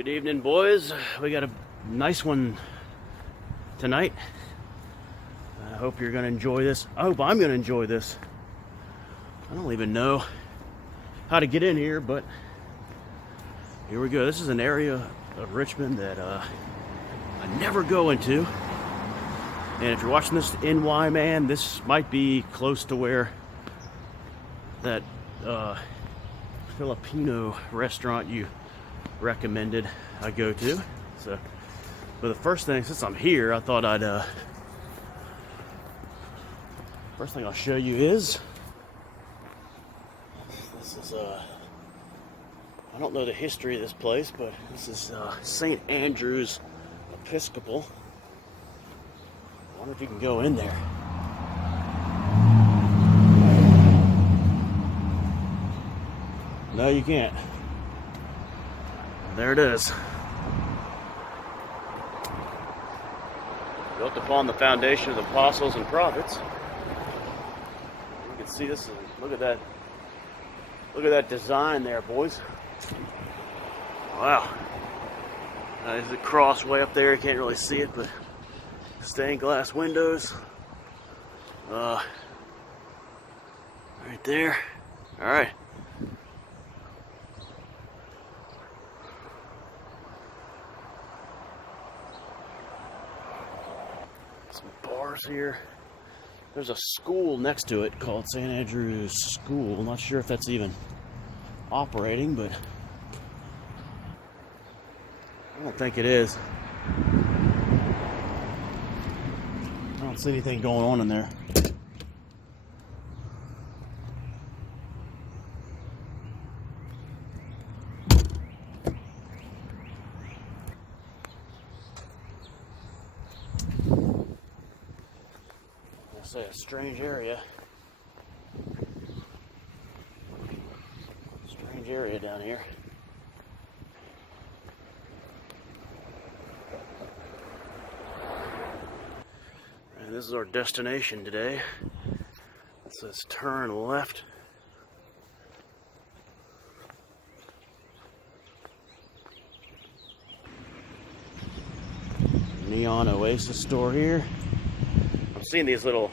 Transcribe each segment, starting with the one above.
Good evening, boys. We got a nice one tonight. I hope you're going to enjoy this. I hope I'm going to enjoy this. I don't even know how to get in here, but here we go. This is an area of Richmond that I never go into. And if you're watching this NY man, this might be close to where that Filipino restaurant you recommended I go to. So, but the first thing, since I'm here, I thought I'd first thing I'll show you is this is I don't know the history of this place, but this is St. Andrew's Episcopal. I wonder if you can go in there. No, you can't. There it is. Built upon the foundation of the apostles and prophets. You can see this. Look at that. Look at that design there, boys. Wow. There's the cross way up there. You can't really see it, but stained glass windows. Right there. All right. Some bars here. There's a school next to it called St. Andrew's School. I'm not sure if that's even operating, but I don't think it is. I don't see anything going on in there. I'll say a strange area. Strange area down here. And this is our destination today. It says turn left. Neon Oasis store here. I'm seeing these little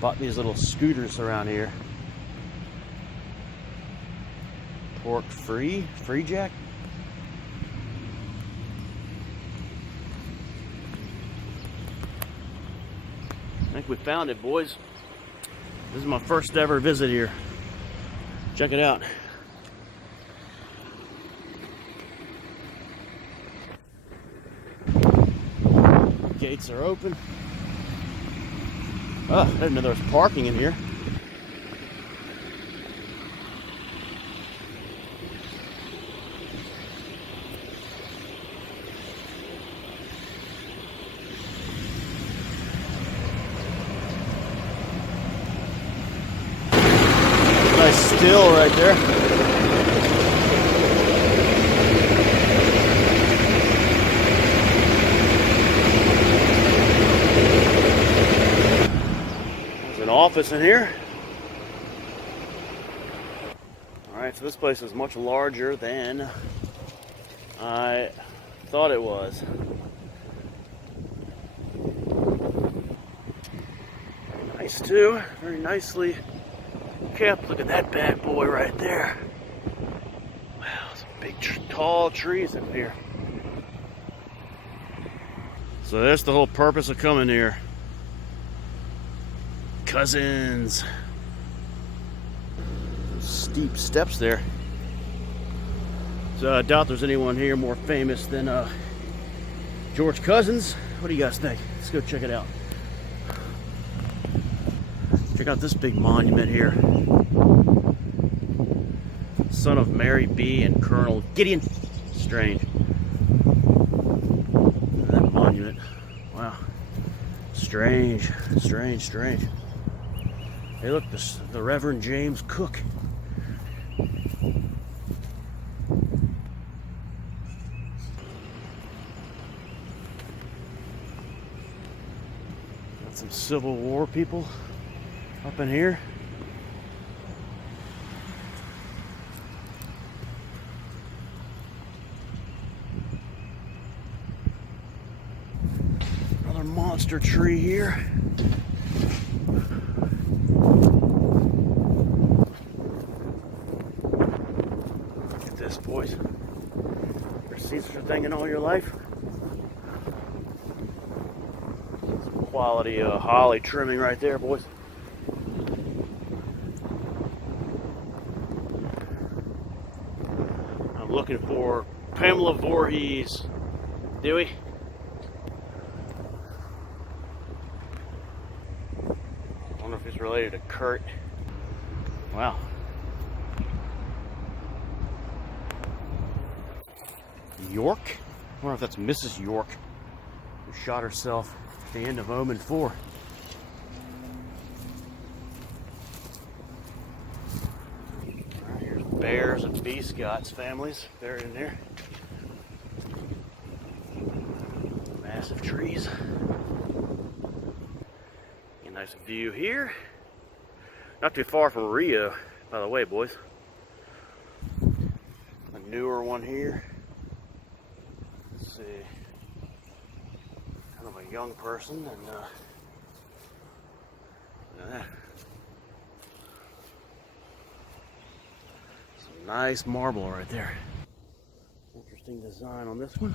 bought these little scooters around here. Pork free jack. I think we found it, boys. This is my first ever visit here. Check it out. Gates are open. Oh, I didn't know there was parking in here. Nice still right there. Office in here. Alright, so this place is much larger than I thought it was. Very nice too. Very nicely kept. Look at that bad boy right there. Wow, some big tall trees in here. So that's the whole purpose of coming here. Cousins. Steep steps there. So I doubt there's anyone here more famous than George Cousins. What do you guys think? Let's go check it out. Check out this big monument here. Son of Mary B. and Colonel Gideon Strange. That monument. Wow. Strange. Hey, look, the Reverend James Cook. Got some Civil War people up in here. oyster tree here. Look at this, boys. Ever seen such a thing in all your life? Some quality holly trimming right there, boys. I'm looking for Pamela Voorhees. Dewey. I wonder if he's related to Kurt. Wow. York? I wonder if that's Mrs. York, who shot herself at the end of Omen 4. Right, here's Bears and B. Scott's families buried in there. Massive trees. A nice view here. Not too far from Rio, by the way, boys. A newer one here. Let's see. Kind of a young person, and look at that. Some nice marble right there. Interesting design on this one.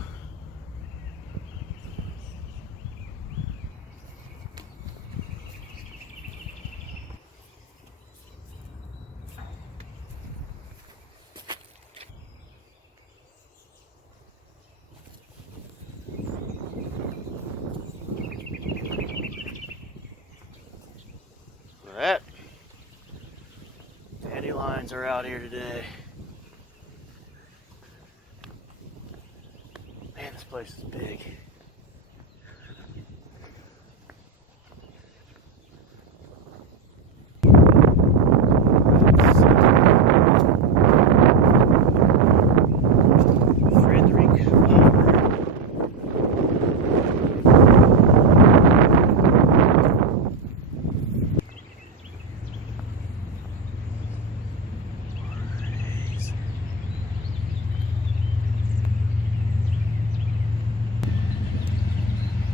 That dandelions are out here today. Man, this place is big.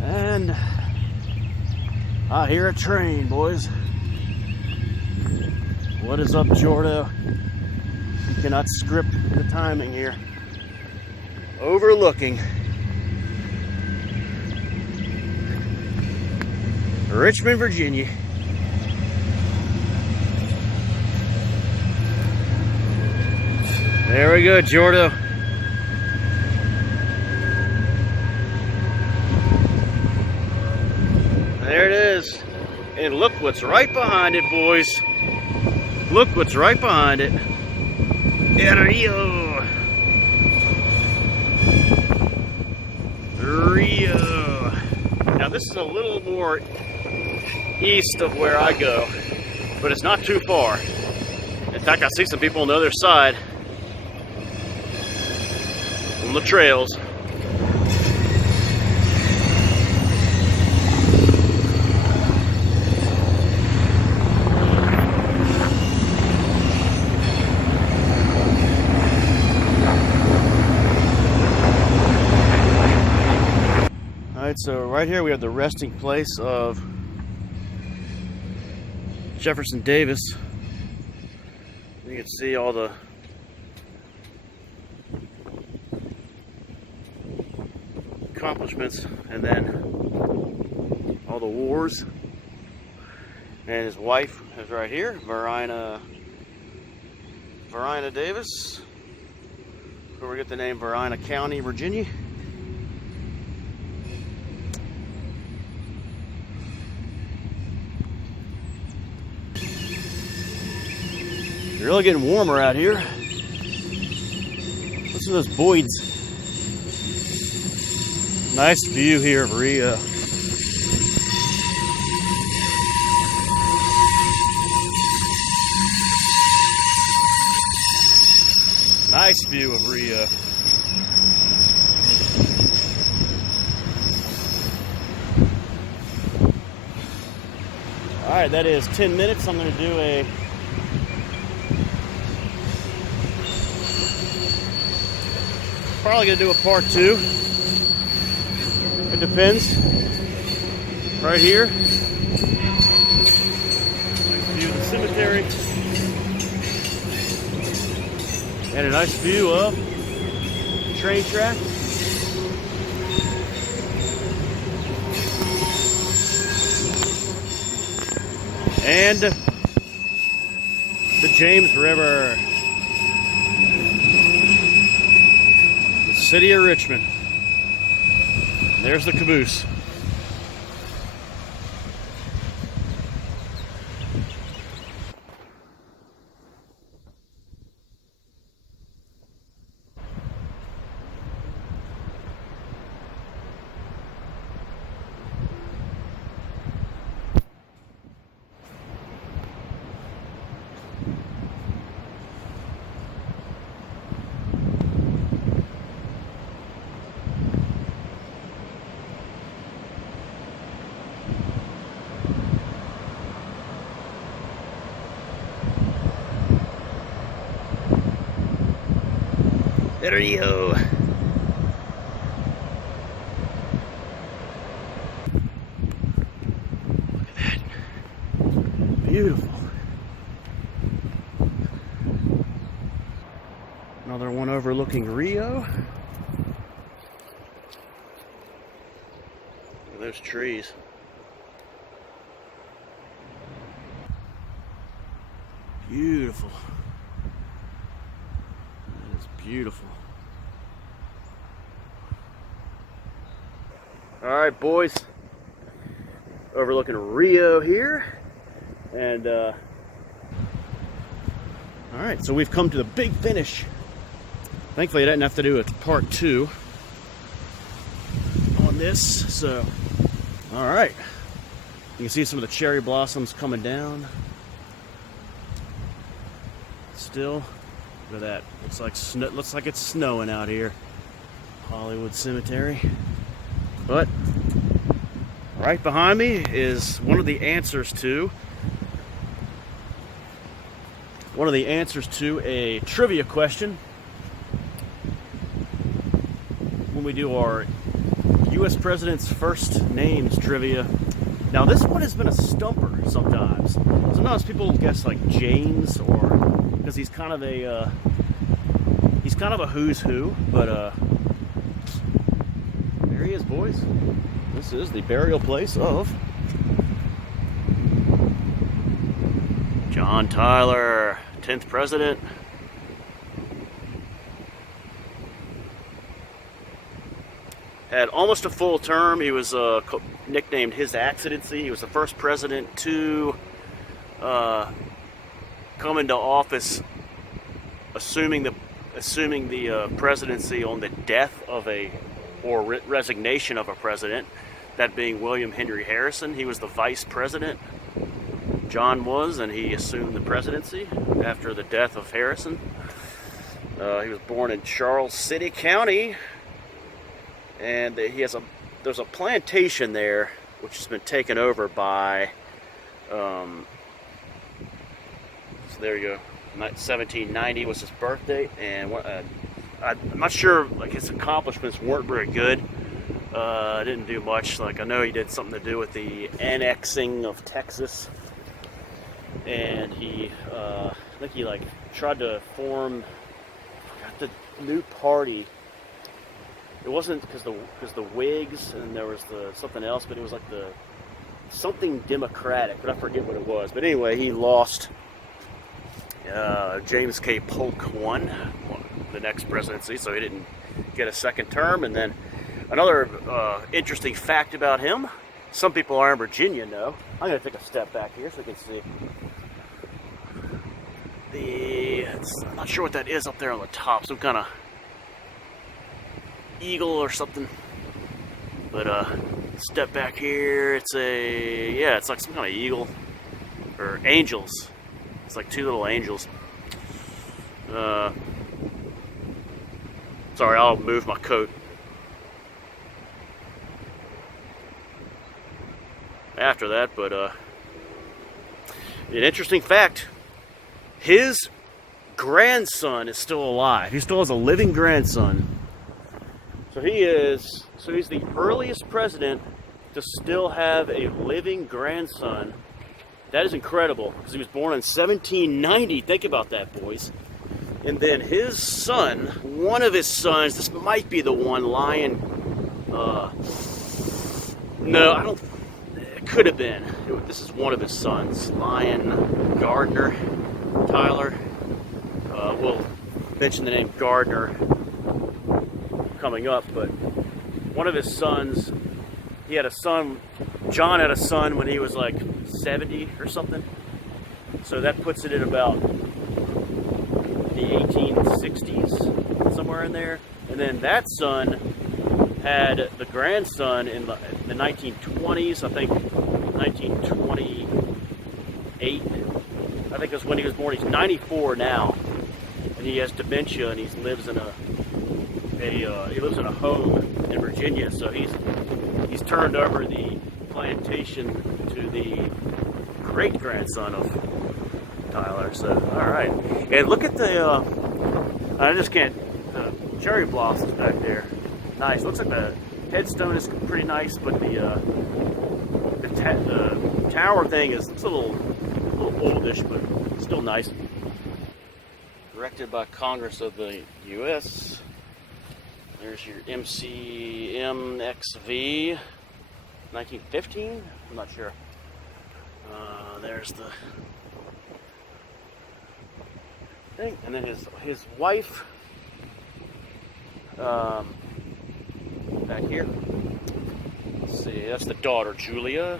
And I hear a train, boys. What is up, Jordo? You cannot script the timing here. Overlooking Richmond, Virginia. There we go, Jordo. There it is. And look what's right behind it, boys. Look what's right behind it. Rio. Rio. Now this is a little more east of where I go, but it's not too far. In fact, I see some people on the other side on the trails. So right here we have the resting place of Jefferson Davis. You can see all the accomplishments and then all the wars. And his wife is right here, Varina Davis, where we get the name Varina County, Virginia. It's really getting warmer out here. Listen to those Boyds. Nice view here of Rio. Nice view of Rio. All right, that is 10 minutes. I'm going to do a probably going to do a part 2. It depends. right here. Nice view of the cemetery. And a nice view of the train tracks. And the James River. The city of Richmond. There's the caboose. There you go. Look at that. Beautiful. Another one overlooking Rio. Look at those trees. Beautiful. That is beautiful. All right, boys. Overlooking Rio here. And, all right, so we've come to the big finish. Thankfully, I didn't have to do a part 2 on this. So, all right. You can see some of the cherry blossoms coming down. Still, look at that. Looks like it's snowing out here. Hollywood Cemetery. But right behind me is one of the answers to a trivia question when we do our U.S. President's first names trivia. Now this one has been a stumper sometimes. Sometimes people guess like James, or because he's kind of a who's who. But there he is, boys. This is the burial place of John Tyler, 10th president. Had almost a full term. He was nicknamed His Accidency. He was the first president to come into office assuming the presidency on the death of or resignation of a president, that being William Henry Harrison. He was the vice president. John was, and he assumed the presidency after the death of Harrison. He was born in Charles City County, and there's a plantation there which has been taken over by. So there you go. 1790 was his birth date, and I'm not sure. Like, his accomplishments weren't very good. Didn't do much. Like, I know he did something to do with the annexing of Texas, and I think he like tried to form the new party. It wasn't because the Whigs, and there was something else, but it was like the something Democratic, but I forget what it was. But anyway, he lost. James K. Polk won the next presidency, so he didn't get a second term. And then another interesting fact about him: some people are in Virginia know. I'm going to take a step back here so you can see I'm not sure what that is up there on the top. Some kind of eagle or something. But step back here. It's like some kind of eagle or angels. It's like two little angels. Sorry, I'll move my coat. After that, but an interesting fact: his grandson is still alive. He still has a living grandson. So he's the earliest president to still have a living grandson. That is incredible, because he was born in 1790. Think about that, boys. And then his son, one of his sons, this might be the one, Lion. No, I don't. It could have been. This is one of his sons, Lion Gardner Tyler. We'll mention the name Gardner coming up, but one of his sons, he had a son, John had a son when he was like 70 or something. So that puts it in about the 1860s, somewhere in there. And then that son had the grandson in the 1920s, I think 1928. I think that's when he was born. He's 94 now, and he has dementia, and he lives in a home in Virginia. So he's turned over the plantation to the great grandson of Tyler. So all right, and look at the I just can't, the cherry blossoms back there. Nice. Looks like the headstone is pretty nice, but the tower thing is, it's a little oldish, but still nice. Erected by Congress of the U.S. There's your MCMXV, 1915. I'm not sure. There's the thing, and then his wife. Back here. Let's see, that's the daughter, Julia.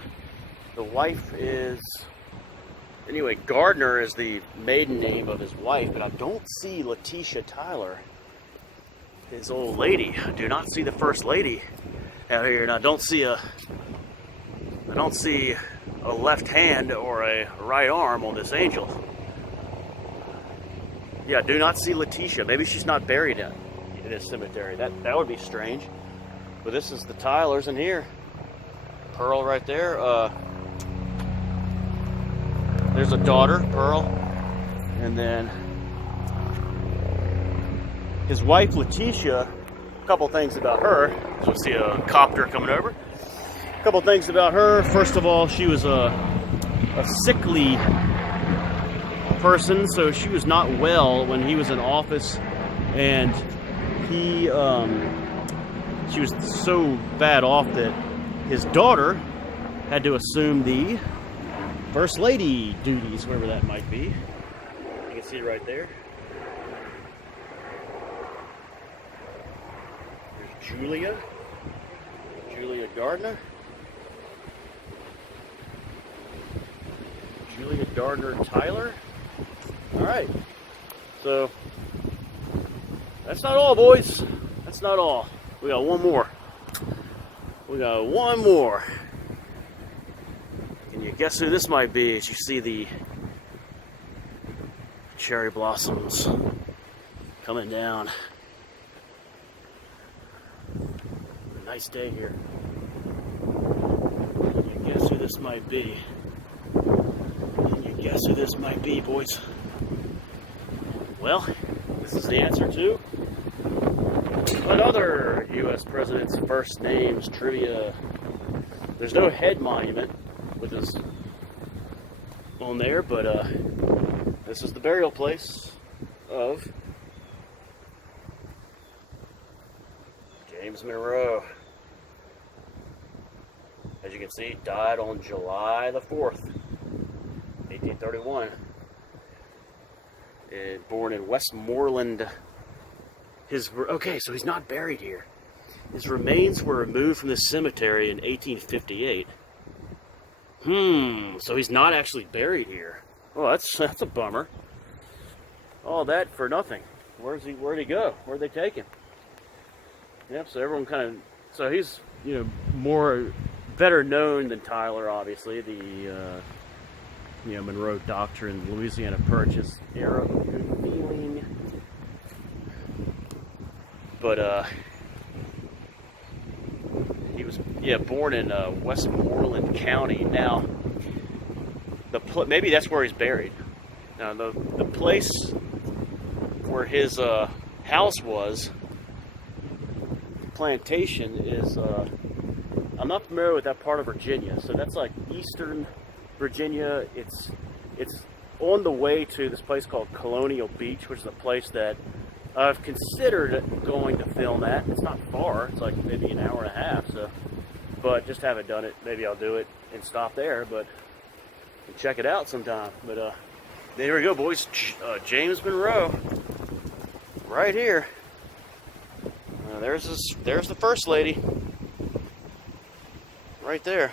The wife is, anyway, Gardner is the maiden name of his wife, but I don't see Letitia Tyler, his old lady. I do not see the first lady out here, and I don't see a left hand or a right arm on this angel. Yeah, I do not see Letitia. Maybe she's not buried in this cemetery. That would be strange. But this is the Tylers in here. Pearl right there. There's a daughter, Pearl. And then his wife, Letitia. A couple things about her. So we'll see a copter coming over. A couple things about her. First of all, she was a sickly person, so she was not well when he was in office, and she was so bad off that his daughter had to assume the First Lady duties, wherever that might be. You can see it right there. There's Julia Gardner. Julia Gardner Tyler. All right, so that's not all, boys. That's not all. We got one more. Can you guess who this might be as you see the cherry blossoms coming down? Nice day here. Can you guess who this might be? Guess who this might be, boys? Well, this is the answer to another U.S. president's first names trivia. There's no head monument with this on there, but this is the burial place of James Monroe. As you can see, died on July the 4th. 1831. Born in Westmoreland. Okay, so he's not buried here. His remains were removed from the cemetery in 1858. So he's not actually buried here. Oh, that's a bummer. All that for nothing. Where'd he go? Where'd they take him? Yep, so everyone so he's, better known than Tyler, obviously. The Monroe Doctrine, Louisiana Purchase, era of good feeling. But he was born in Westmoreland County. Now, maybe that's where he's buried. Now the place where his house was, plantation, is I'm not familiar with that part of Virginia. So that's like eastern Virginia. It's on the way to this place called Colonial Beach, which is a place that I've considered going to film at. It's not far. It's like maybe an hour and a half. So, but just haven't done it. Maybe I'll do it and stop there. But check it out sometime. But there we go, boys. James Monroe, right here. There's the first lady, right there.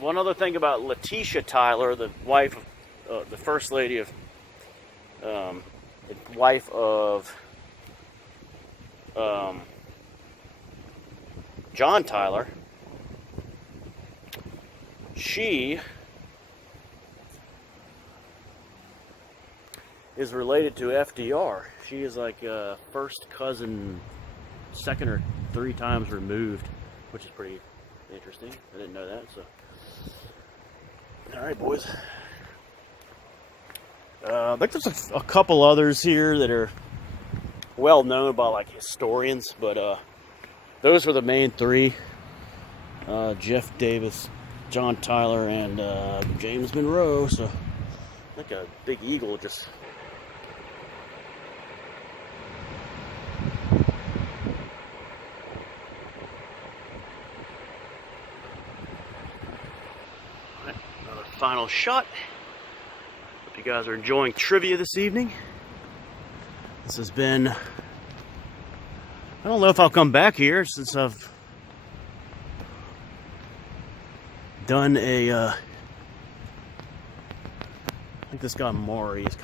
One other thing about Letitia Tyler, the wife of the first lady of, the wife of John Tyler. She is related to FDR. She is like first cousin, second or three times removed, which is pretty interesting. I didn't know that. So, all right, boys. I think there's a couple others here that are well known by like historians, but those are the main three: Jeff Davis, John Tyler, and James Monroe. So, like a big eagle just. Another final shot. Hope you guys are enjoying trivia this evening. This has been, I don't know if I'll come back here since I've done I think this guy Maury is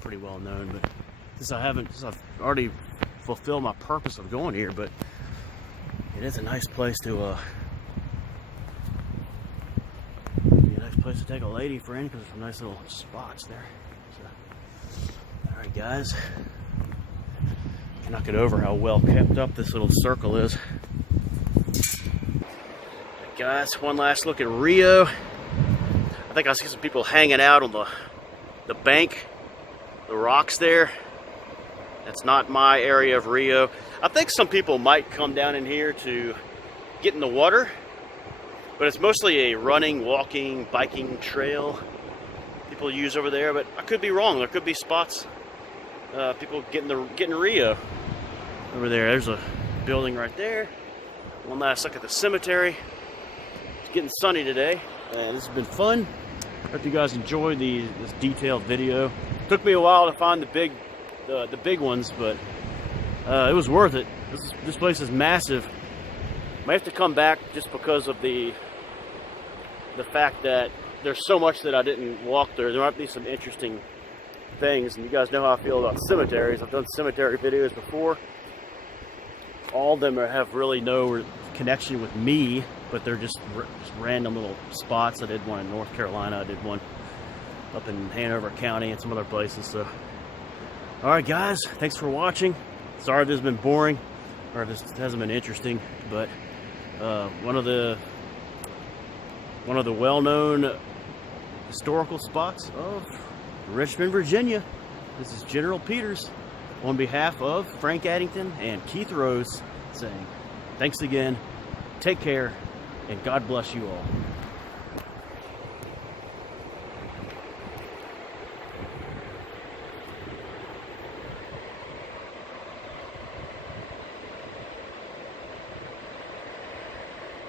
pretty well known, but since I've already fulfilled my purpose of going here, but it is a nice place to place to take a lady friend because there's some nice little spots there. So, all right, guys, cannot get over how well kept up this little circle is. Right, guys, one last look at Rio. I think I see some people hanging out on the bank, the rocks there. That's not my area of Rio. I think some people might come down in here to get in the water. But it's mostly a running, walking, biking trail people use over there. But I could be wrong. There could be spots people getting Rio over there. There's a building right there. One last look at the cemetery. It's getting sunny today, and this has been fun. Hope you guys enjoyed this detailed video. Took me a while to find the big ones, but it was worth it. This place is massive. Might have to come back just because of the fact that there's so much that I didn't walk through. There might be some interesting things, and you guys know how I feel about cemeteries. I've done cemetery videos before. All of them have really no connection with me, but they're just random little spots. I did one in North Carolina. I did one up in Hanover County and some other places. So, all right, guys, thanks for watching. Sorry if this has been boring or if this hasn't been interesting, but one of the well-known historical spots of Richmond, Virginia. This is General Peters on behalf of Frank Addington and Keith Rose saying thanks again, take care, and God bless you all.